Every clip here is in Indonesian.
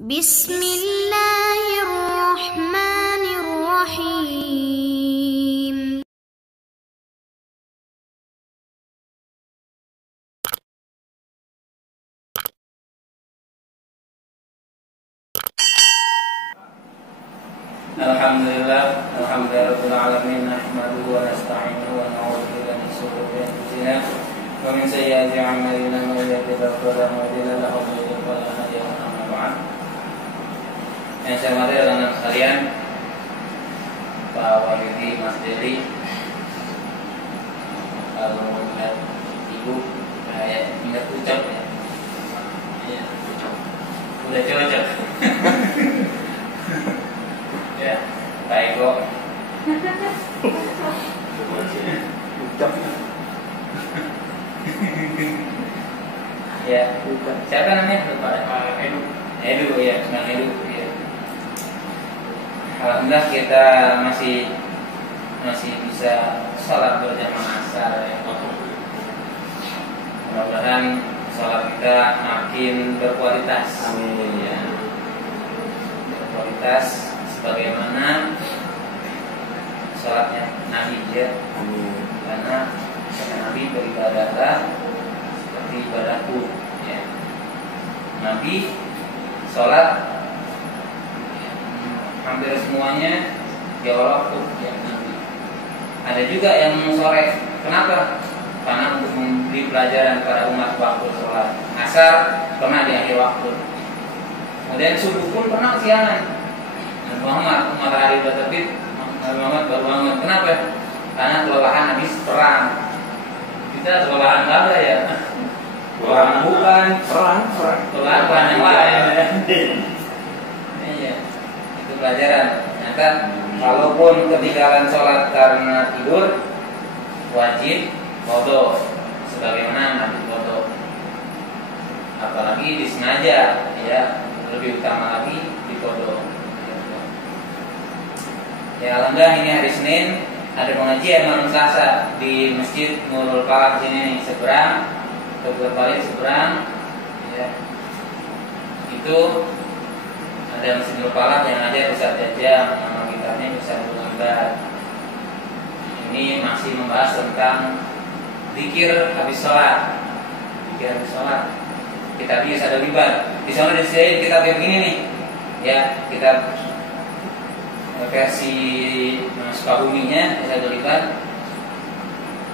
Bismillahirrahmanirrahim. Alhamdulillah, alhamdulillahirabbil alamin, nahmaduhu wa nasta'inuhu wa na'udzu billahi min shururi anfusina wa min sayyiati a'malina, may yahdihillahu fala mudilla lahu wa may yudlil fala hadiya lahu. Amma ba'd. Yang saya hormati rekan sekalian, Pak Wahyudi, Mas Deli, kalau melihat Ibu kayak ingat ucap ya. Iya, udah cocok. Ya, baik kok. Ya, siapa namanya? Edu ya, senang Edu. Ya. Alhamdulillah kita masih bisa sholat berjamaah asar ya. Mudah-mudahan sholat kita makin berkualitas. Amin ya. Berkualitas sebagaimana sholatnya Nabi ya. Amin. Karena Nabi beribadahlah seperti ibadahku ya. Nabi sholat ya, hampir semuanya di awal waktu ya, Nabi. Ada juga yang sore. Kenapa? Karena untuk memberi pelajaran kepada umat waktu sholat asar pernah di akhir waktu. Kemudian subuh pun pernah siangan. Muhammad matahari sudah terbit, Muhammad baru bangun. Kenapa? Karena kelelahan habis perang. Kita kelelahan apa ya? Perang bukan kelelahan yang lain. Iya, itu pelajaran. Ternyata kalaupun ketinggalan sholat karena tidur, wajib qadha sebagaimana Nabi qadha. Apalagi disengaja, ya lebih utama lagi di qadha. Ya, alhamdulillah ini hari Senin ada pengajian malam Selasa di Masjid Nurul Falah sini nih, seberang seberang ya. Itu ada Masjid Nurul Falah yang ada Ustaz Jajang, nama kitabnya Ustaz Lambat. Ini masih membahas tentang zikir habis sholat. Zikir habis sholat. Kitab ini ada libat. Di sana disediain kitab yang begini nih. Ya, kitab versi Sukabumi-nya bisa dilihat.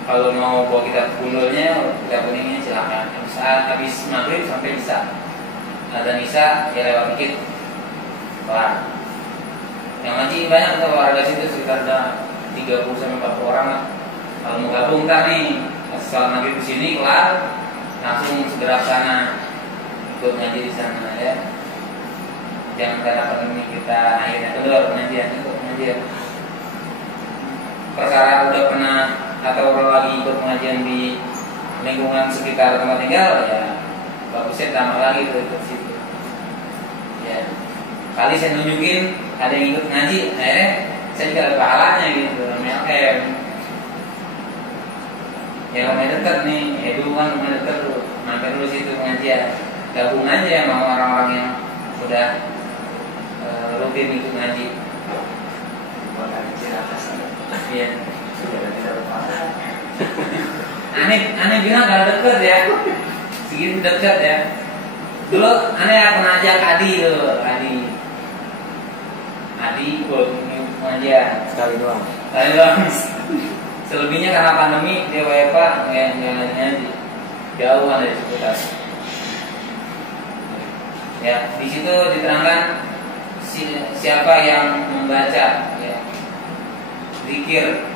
Kalau mau bawa kitab gundulnya, kitab kuningnya silakan. Saat habis maghrib sampai isya. Dan isya ya lewat dikit. Wah, yang ngaji banyak tuh warga situ, sekitar ada 30 sampai 40 orang lah. Kalau mau gabung kan nih, setelah maghrib di sini kelar, langsung segera ke sana ikut ngaji di sana ya. Jangan karena pandemi kita akhirnya kendor pengajian. Perkara udah pernah atau lagi ikut pengajian di lingkungan sekitar tempat tinggal ya, bagusnya tambah lagi ke situ. Ya, kali saya nunjukin ada yang ikut ngaji, akhirnya saya juga ada pahalanya gitu, MLM. Ya lumayan dekat nih, Edu kan lumayan dekat tuh, mampir dulu situ pengajian, gabung aja sama orang-orang yang sudah rutin ikut ngaji. Iya. Aneh bilang kalau deket ya, segitu deket ya. Dulu aneh pernah ajak Adi tuh, Adi ikut pengajian sekali doang. Selebihnya karena pandemi dia WFA nggak ngaji, jauhan dari sekitar. Ya, di situ diterangkan siapa yang membaca ya, zikir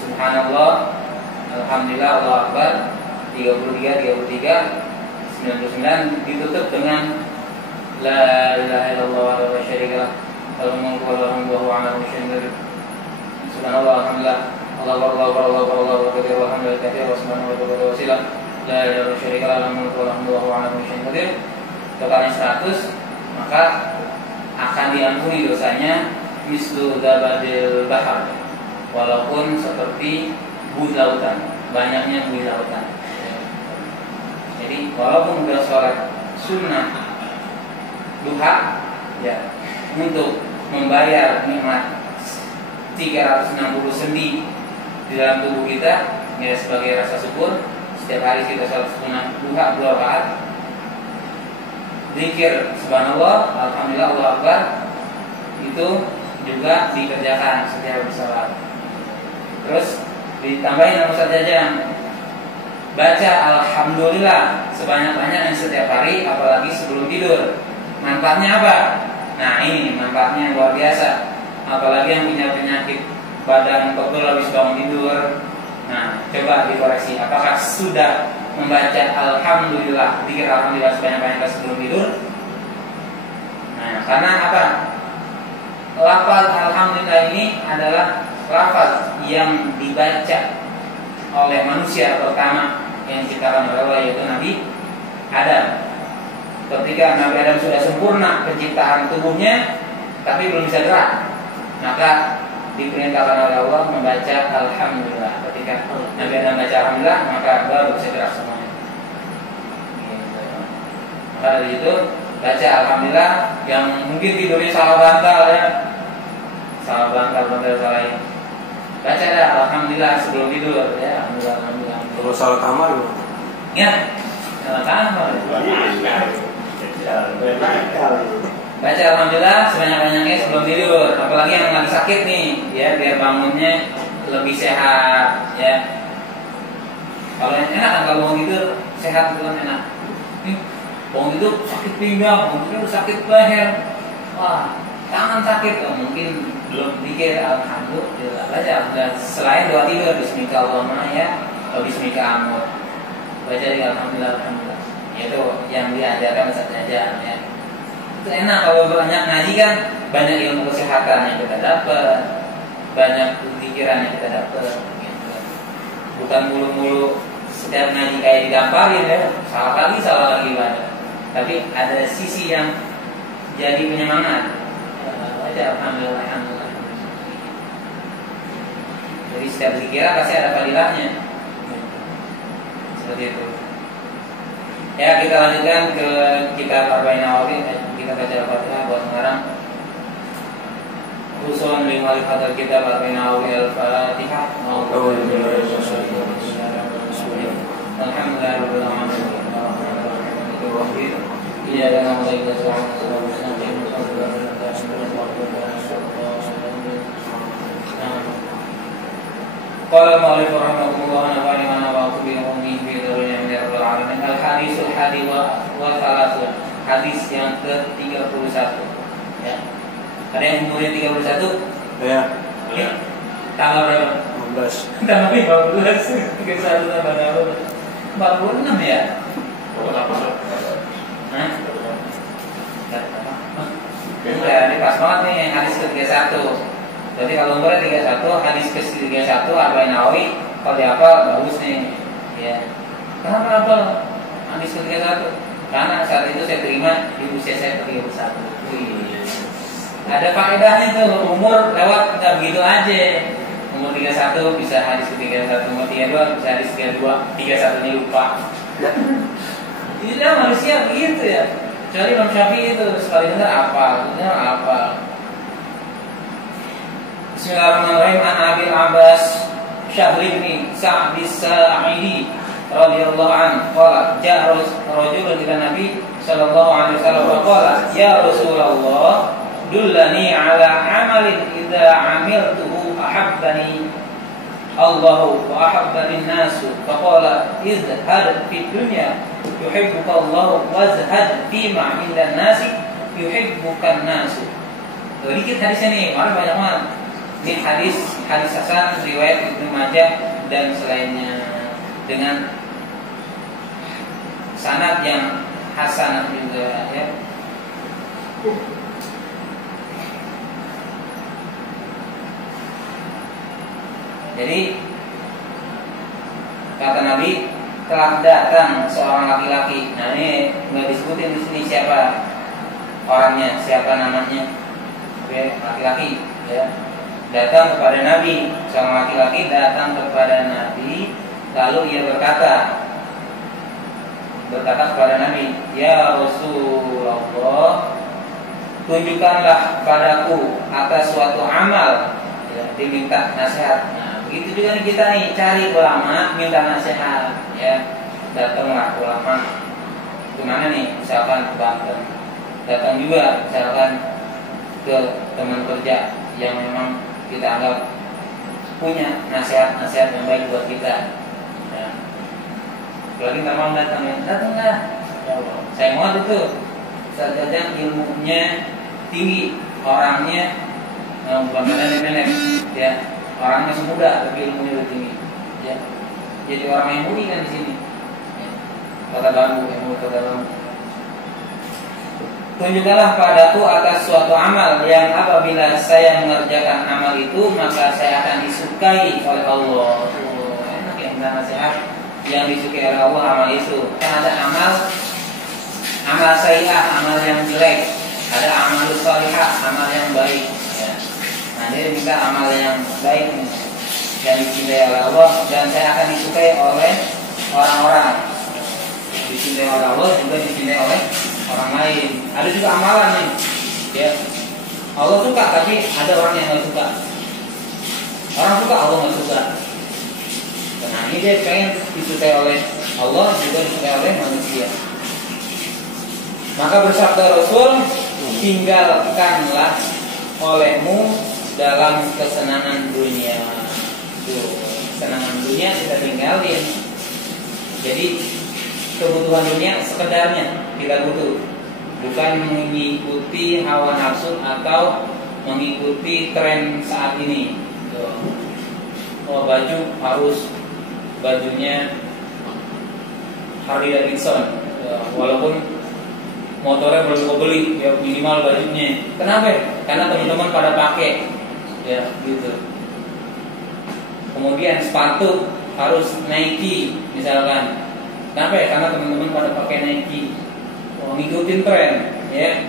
subhanallah, alhamdulillah, Allahu akbar 33, 99 ditutup dengan la ilaha illallah wa la syarika lah, lahul mulku wa lahul hamdu wa huwa ala kulli syai'in qadir. Subhanallah, alhamdulillah, Allahu akbar, Allahu akbar, walhamdulillah katsira wa subhanallahi wa wasilah, la ilaha illallah syarika lah, lahul mulku wa lahul hamdu wa huwa ala kulli syai'in qadir. Totalnya 100, maka akan diampuni dosanya mislu zabadil bahar, walaupun seperti buih lautan, banyaknya buih lautan. Jadi walaupun udah sholat sunnah duha ya untuk membayar nikmat 360 sendi di dalam tubuh kita ya sebagai rasa syukur. Setiap hari kita salat sunnah duha 2 rakaat, zikir subhanallah, alhamdulillah, Allahu akbar, itu juga dikerjakan setiap salat. Terus ditambahin sama Ustaz Jajang, baca alhamdulillah sebanyak-banyaknya setiap hari, apalagi sebelum tidur. Manfaatnya apa? Nah ini manfaatnya luar biasa. Apalagi yang punya penyakit badan pegel habis bangun tidur. Nah coba dikoreksi, apakah sudah membaca alhamdulillah, zikir alhamdulillah sebanyak-banyaknya sebelum tidur? Nah karena apa? Lafaz alhamdulillah ini adalah lafaz yang dibaca oleh manusia pertama yang diciptakan oleh Allah, yaitu Nabi Adam. Ketika Nabi Adam sudah sempurna penciptaan tubuhnya, tapi belum bisa gerak, maka diperintahkan oleh Allah membaca alhamdulillah. Ketika Nabi Adam baca alhamdulillah, maka baru bisa gerak semuanya. Maka dari itu baca alhamdulillah. Yang mungkin tidurnya salah bantal ya, salah bantal salah. Baca dah alhamdulillah sebelum tidur ya, alhamdulillah. Kalau salah kamar gimana? Ya, salah kamar. Baca alhamdulillah sebanyak-banyaknya sebelum tidur, apalagi yang lagi sakit nih, ya biar bangunnya lebih sehat ya. Kalau yang enak kan kalau bangun tidur sehat itu kan enak. Bangun tidur sakit pinggang, bangun tidur sakit leher, wah tangan sakit, mungkin belum pikir alhamdulillah. Baca dan selain doa tidur bismillahirrahmanirrahim ya, atau bismillahirrahmanirrahim, baca juga alhamdulillah, alhamdulillah. Itu yang diajarkan Ustaz Jajang ya. Itu enak kalau banyak ngaji kan, banyak ilmu kesehatan yang kita dapat, banyak pikiran yang kita dapat gitu. Bukan mulu-mulu setiap ngaji kayak digamparin ya, salah lagi baca. Tapi ada sisi yang jadi penyemangat. Baca alhamdulillah, alhamdulillah. Jadi setiap zikir pasti ada fadilahnya. Seperti itu. Ya kita lanjutkan ke kitab Arba'in Nawawi. Kita baca Al-Fatihah buat sekarang. Usul lima hadal kitab Arba'in Nawawi Al-Fatihah. Alhamdulillah. Iya dengan baik Qala al-mu'allif rahimahullah nafa'ani wa nafa'ahu bi ummihi fi dunya min rabbil alamin. Al-hadisul hadi wa thalathun. Hadis yang ke-31 ya. Ada yang umurnya 31? Ya. Tanggal berapa? 15. Tanggal 15. 31 tambah berapa? 46 ya? Hah? Ya, ini pas banget nih yang hadis ke-31. Jadi kalau umurnya 31, hadis ke-31 Arba'in Nawawi kalau dihafal bagus nih. Ya. Kenapa hafal hadis ke-31? Karena saat itu saya terima di usia saya 31. Ada faedahnya tuh, umur lewat nggak begitu aja. Umur 31 bisa hadis ke-31, umur 32 bisa hadis ke-32, 31-nya lupa. Jadi manusia begitu ya. Kecuali Imam Syafi'i itu sekali dengar apa. Bismillahirrahmanirrahim. An Abil Abbas Syahr bin Sa'd as-Sa'idi radhiyallahu anhu qala ja'a rajulun ila Nabi sallallahu alaihi wasallam wa qala ya Rasulullah dullani ala amalin idza amiltuhu ahabbani Allahu wa ahabbani an-nas fa qala izhad fi dunya yuhibbuka Allah wa zahad fi ma 'inda an-nas yuhibbuka an-nas. Dikit hadisnya nih, mana banyak banget. Ini hadis hasan riwayat Ibnu Majah dan selainnya dengan sanad yang hasanah juga ya. Jadi kata Nabi telah datang seorang laki-laki. Nah ini nggak disebutin di sini siapa orangnya, siapa namanya. Oke, laki-laki ya. Datang kepada Nabi, seorang laki-laki datang kepada Nabi, lalu ia berkata kepada Nabi, ya Rasulullah, tunjukkanlah padaku atas suatu amal, ya, diminta nasihat. Nah, begitu juga kita nih cari ulama minta nasihat, ya, datanglah ulama. Kemana nih? Misalkan ke Banten, datang juga misalkan ke teman kerja yang memang kita anggap punya nasihat-nasihat yang baik buat kita. Ya. Lagi nggak mau datanglah. Saya mau itu. Saja ilmunya tinggi, orangnya bukan pendek, ya, orangnya masih muda tapi ilmunya lebih tinggi, ya. Jadi orang yang mudi kan di sini, ya. Kota Bambu, ilmu Kota Bambu. Tunjukkanlah padaku atas suatu amal yang apabila saya mengerjakan amal itu maka saya akan disukai oleh Allah. Enak ya minta nasihat yang disukai oleh Allah amal itu. Kan ada amal sayyi'ah, amal yang jelek, ada amal shalihah, amal yang baik, ya. Nah, dia minta amal yang baik yang dicintai oleh Allah dan saya akan disukai oleh orang-orang. Dicintai oleh Allah juga dicintai oleh orang lain. Ada juga amalan nih, ya. Allah suka tapi ada orang yang nggak suka. Orang suka, Allah nggak suka. Nah, ini dia pengen disukai oleh Allah juga disukai oleh manusia. Maka bersabda Rasul, tinggalkanlah olehmu dalam kesenangan dunia. Kesenangan dunia kita tinggalin. Jadi kebutuhan dunia sekedarnya kita butuh, bukan mengikuti hawa nafsu atau mengikuti tren saat ini. Oh, baju harus bajunya Harley Davidson, walaupun motornya belum mau beli, ya minimal bajunya. Kenapa? Karena teman-teman pada pakai, ya gitu. Kemudian sepatu harus Nike misalkan. Kenapa? Karena teman-teman pada pakai Nike. Oh, ngikutin tren, ya.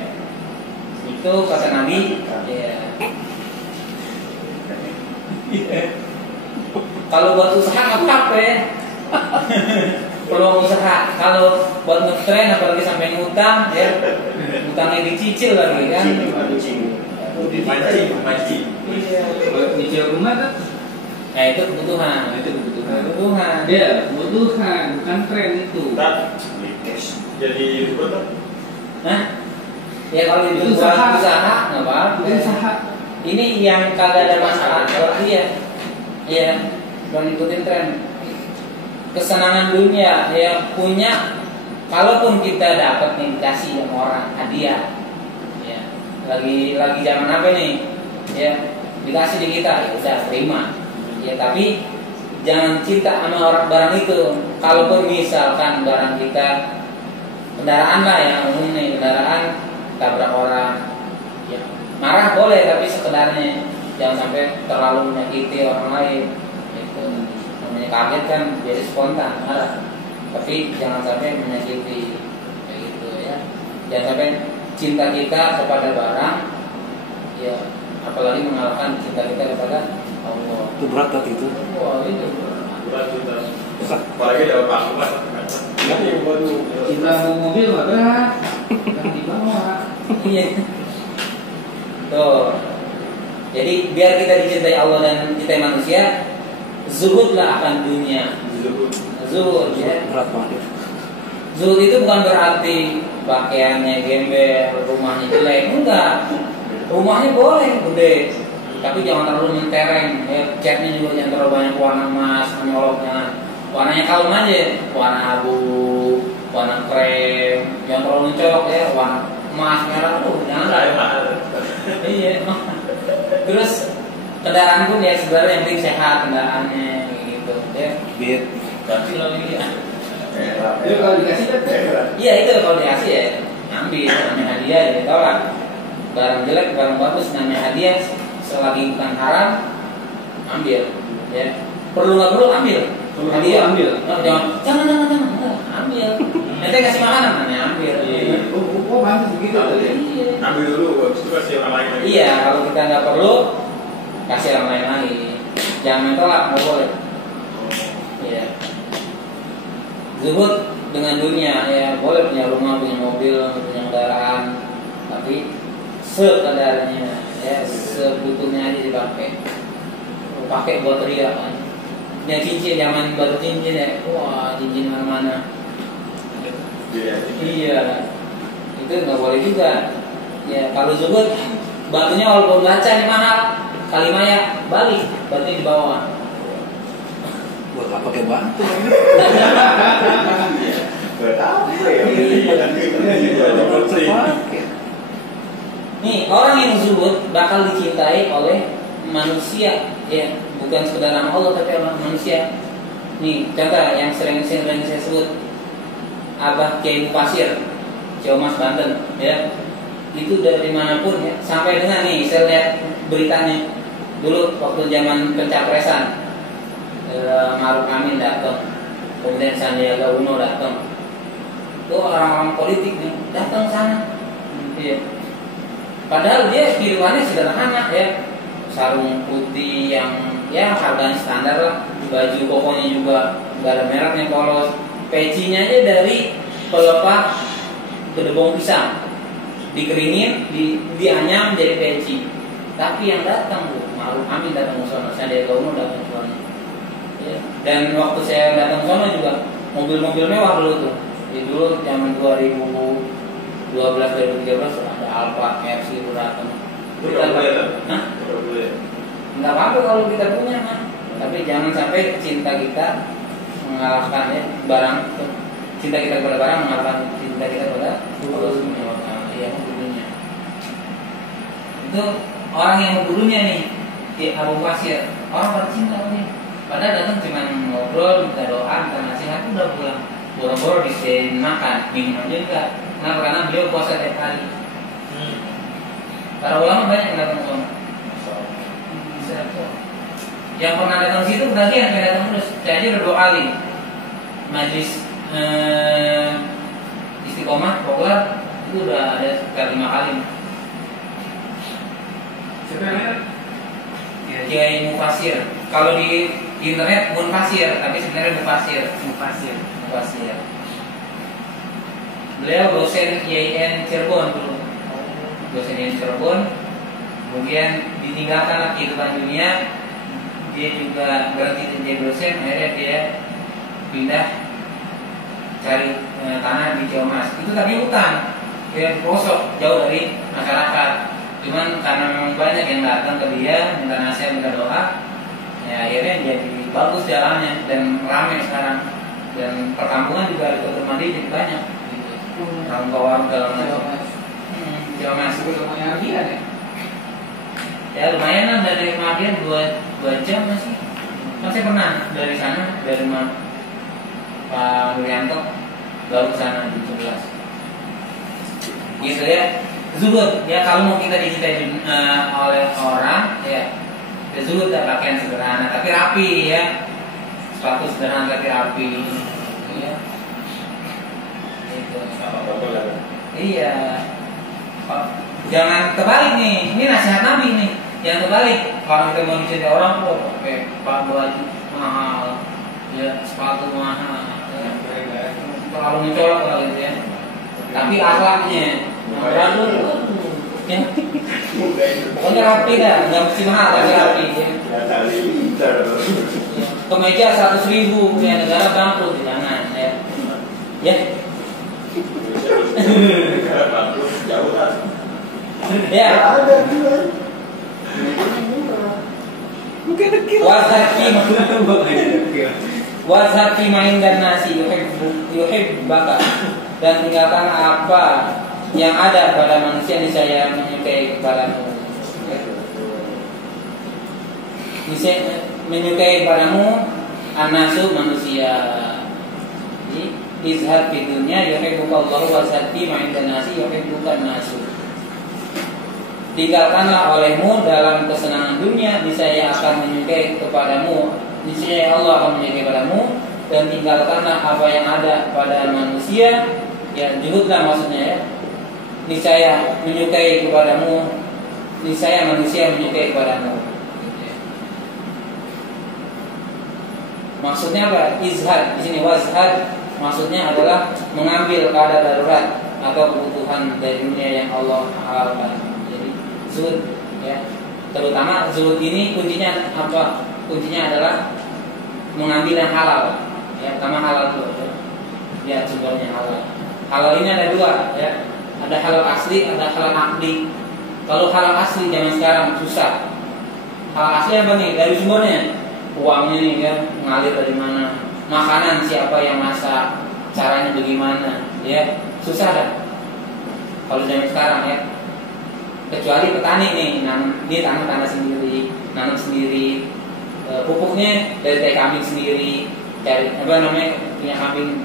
Itu kata Nabi, ya. Kalau buat usaha nggak apa-apa ya. Peluang usaha, kalau buat ngetren apalagi sampai ngutang, ya utangnya dicicil lagi kan? Mancing. Nyicil rumah kan? Nah itu kebutuhan. Kebutuhan. Ya, kebutuhan, bukan tren itu. Jadi YouTuber tuh? Nah, ya kalau itu usaha nggak apa-apa. Usaha. Ini yang kagak ada masalah. Kalau dia, ya, belum ikutin tren. Kesenangan dunia yang punya, kalaupun kita dapat nih dikasih sama orang hadiah, ya, lagi zaman apa nih, ya dikasih di kita, ya udah terima, ya tapi jangan cinta sama orang barang itu. Kalaupun misalkan barang kita kendaraan lah yang umum nih, kendaraan tabrak orang, ya marah boleh tapi sekedarnya, jangan sampai terlalu menyakiti orang lain. Kaget kan jadi spontan marah, tapi jangan sampai menyakiti kayak gitu ya. Jangan sampai cinta kita kepada barang, ya apalagi mengalahkan cinta kita kepada Allah. Itu berat tadi itu. Wah itu berat cinta. Apalagi dapat pangkat. Cinta mobil mah berat, yang di bawah. Iya. Tuh. Jadi biar kita dicintai Allah dan dicintai manusia, zuhudlah akan dunia. Zuhud ya. Berat banget. Zuhud itu bukan berarti pakaiannya gembel, rumahnya jelek, enggak. Rumahnya boleh gede, tapi jangan terlalu mentereng. Ya, catnya juga jangan terlalu banyak warna emas, menyoloknya. Warnanya kalem aja, warna abu, warna krem, jangan terlalu mencolok ya, warna emas merah, jangan lah. Iya. Terus kendaraan pun ya sebenarnya yang penting sehat kendaraannya gitu ya. Beat. Tapi lagi ya. Itu kalau dikasih kan? Iya itu kalau dikasih ya ambil namanya hadiah ya tolak. Barang jelek barang bagus namanya hadiah selagi bukan haram ambil ya. Perlu nggak perlu ambil. Hadiah ambil. Jangan ambil. Nanti kasih makanan namanya ambil. Oh pantas begitu. Iya. Ambil dulu, habis itu kasih orang lain lagi. Iya kalau kita nggak perlu kasih orang lain lagi. Jangan tolak, nggak boleh. Iya. Zuhud dengan dunia ya boleh punya rumah, punya mobil, punya kendaraan, tapi Sekadarnya, ya sebutuhnya aja dipakai. Pakai buat ria kan. Yang cincin zaman baru cincin ya, wah cincin mana-mana. Iya, itu nggak boleh juga. Ya kalau zuhud batunya walaupun baca nih mahal, kalimanya balik, batunya di bawah. Buat apa pakai batu? Buat apa ya? Nih orang yang zuhud bakal dicintai oleh manusia, ya bukan sekedar nama Allah tapi oleh manusia. Nih contoh yang sering saya sebut, Abah Kiai Mufasir, Ciomas Banten, ya itu dari manapun ya, sampai dengan nih saya lihat beritanya dulu waktu zaman pencapresan, Maruf Amin datang, kemudian Sandiaga Uno datang, tuh orang-orang politik nih datang sana, ya. Padahal dia kehidupannya sederhana ya, sarung putih yang ya harganya standar lah, baju kokonya juga nggak ada mereknya polos, pecinya aja dari pelepah gedebong pisang, dikeringin, dianyam jadi peci. Tapi yang datang bu, Maruf Amin datang ke sana, Sandiaga Uno datang ke sana. Ya. Dan waktu saya datang ke sana juga mobil-mobil mewah dulu tuh. Jadi dulu zaman 2012-2013 ada Alfa, Mercy itu datang. Hah? Nggak apa-apa kalau kita punya mah. Tapi jangan sampai cinta kita mengalahkan ya barang. Cinta kita kepada barang mengalahkan cinta kita kepada Allah Subhanahu wa Ta'ala. Yang membunuhnya. Itu orang yang membunuhnya nih di Abu Basir. Orang pada cinta nih. Padahal datang cuma ngobrol, minta doa, minta nasihat, udah pulang. Boro-boro disediain makan, minum aja enggak. Kenapa? Karena beliau puasa tiap hari. Para ulama banyak yang datang ke sana. Yang pernah datang situ bagian yang datang terus. Saya aja udah 2 kali majlis istiqomah populer itu udah ada sekitar 5 kali. Siapa yang lihat? Kiai Mufasir. Kalau di internet Munfasir, tapi sebenarnya Mufasir. Beliau dosen IAIN Cirebon dulu. Dosen IAIN Cirebon. Kemudian ditinggalkan kehidupan dunia. Dia juga berhenti jadi dosen. Akhirnya dia pindah cari tanah di Ciomas. Itu tadi hutan. Dia di pelosok jauh dari masyarakat. Cuman karena memang banyak yang datang ke dia minta nasihat, minta doa, ya akhirnya jadi bagus jalannya dan ramai sekarang. Dan perkampungan juga di Kota Mandi jadi banyak. Orang bawah dalam Ciomas. Lumayan hargian ya. Ya lumayan lah dari Mardian 2 jam masih. Kan saya pernah dari sana dari Pak Nuryanto baru ke sana di 11. Gitu ya. Zuhud ya, kalau mau kita dicintai oleh orang ya zuhud ya, pakaian sederhana tapi rapi ya, sepatu sederhana tapi rapi ya. Itu. Iya. Jangan terbalik nih, ini nasihat Nabi nih. Jangan terbalik. Kalau kita mau dicintai orang kok pakai baju mahal, ya sepatu mahal, ya. Terlalu mencolok kalau gitu ya. Tapi akhlaknya ragu, ya. Pokoknya rapi dah, nggak mesti mahal tapi rapi. Ya. Kemeja 100.000 punya negara bangkrut, jangan ya. Ya. Ya. Wazhaki main dan nasi yuhibbaka, dan tinggalkan apa yang ada pada manusia niscaya menyukai kepadamu. Niscaya menyukai kepadamu an-nasu manusia. Izhad fi dunya yuhibbukallahu wazhaki main dan nasi yuhibbukan nasu. Tinggalkanlah olehmu dalam kesenangan dunia, niscaya akan menyukai kepadamu, niscaya Allah akan menyukai kepadamu, dan tinggalkanlah apa yang ada pada manusia, ya juhudlah maksudnya ya, niscaya menyukai kepadamu, niscaya manusia menyukai kepadamu. Maksudnya apa? Izhad di sini, wazhad maksudnya adalah mengambil keadaan darurat atau kebutuhan dari dunia yang Allah halalkan. Jadi zuhud ya. Terutama zuhud ini kuncinya apa? Kuncinya adalah mengambil yang halal. Ya, pertama halal dulu. Ya. Lihat sumbernya halal. Halal ini ada dua ya. Ada halal asli, ada halal akdi. Kalau halal asli zaman sekarang susah. Halal asli apa nih? Dari sumbernya. Uangnya nih ya, mengalir dari mana? Makanan siapa yang masak? Caranya bagaimana? Ya, susah kan? Kalau zaman sekarang ya. Kecuali petani nih, dia tanam sendiri, nanam sendiri, pupuknya dari tai kambing sendiri, cari apa namanya punya kambing,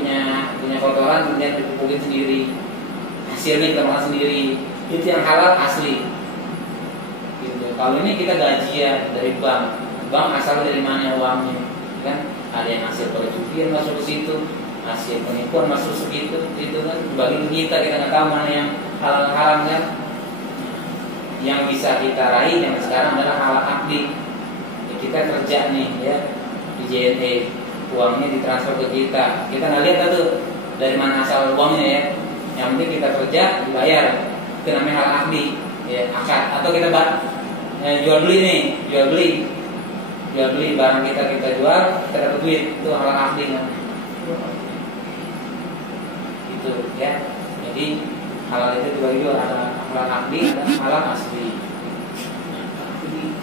punya kotoran, kemudian dipupukin sendiri, hasilnya kita makan sendiri, itu yang halal asli. Gitu. Kalau ini kita gajian dari bank asal dari mana uangnya, kan? Ada yang hasil perjudian masuk ke situ, hasil penipuan masuk segitu, itu kan bagi kita nggak tahu mana yang halal haram kan. Yang bisa kita raih yang sekarang adalah halal akdi. Ya, kita kerja nih ya di JNE, uangnya ditransfer ke kita nggak lihat tuh dari mana asal uangnya ya. Yang penting kita kerja dibayar, itu namanya halal akdi ya, akad. Atau kita jual beli barang kita jual, kita dapat duit, itu halal akdi namanya. Itu ya. Jadi halal itu dibagi dua, ada halal akdi, ada halal asli.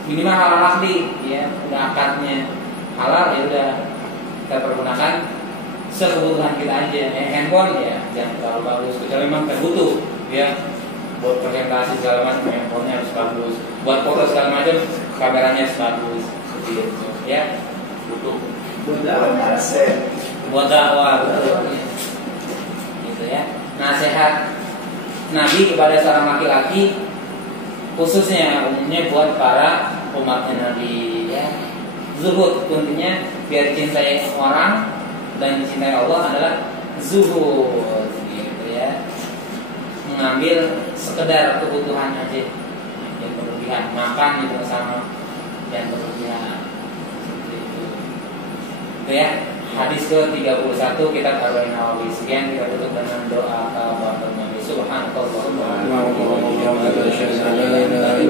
Minimal halal akdi ya, udah akadnya halal ya udah kita pergunakan sekebutuhan kita aja. Handphone ya jangan terlalu bagus, kecuali memang kita butuh ya. Buat presentasi segala macam handphonenya harus bagus. Buat foto segala macam kameranya harus bagus. Seperti itu ya. Butuh. Buat dakwah betul. Gitu ya. Nasihat Nabi kepada seorang laki-laki, khususnya umumnya buat para umatnya Nabi ya. Zuhud intinya biar cintai orang dan dicintai Allah adalah zuhud gitu ya. Mengambil sekedar kebutuhan aja, yang berlebihan, makan itu sama yang berlebihan seperti itu. Itu ya. Hadis ke-31 kitab Arba'in Nawawi. Sekian kita tutup dengan doa kafaratul majlis. Subhanallah wa bihamdihi.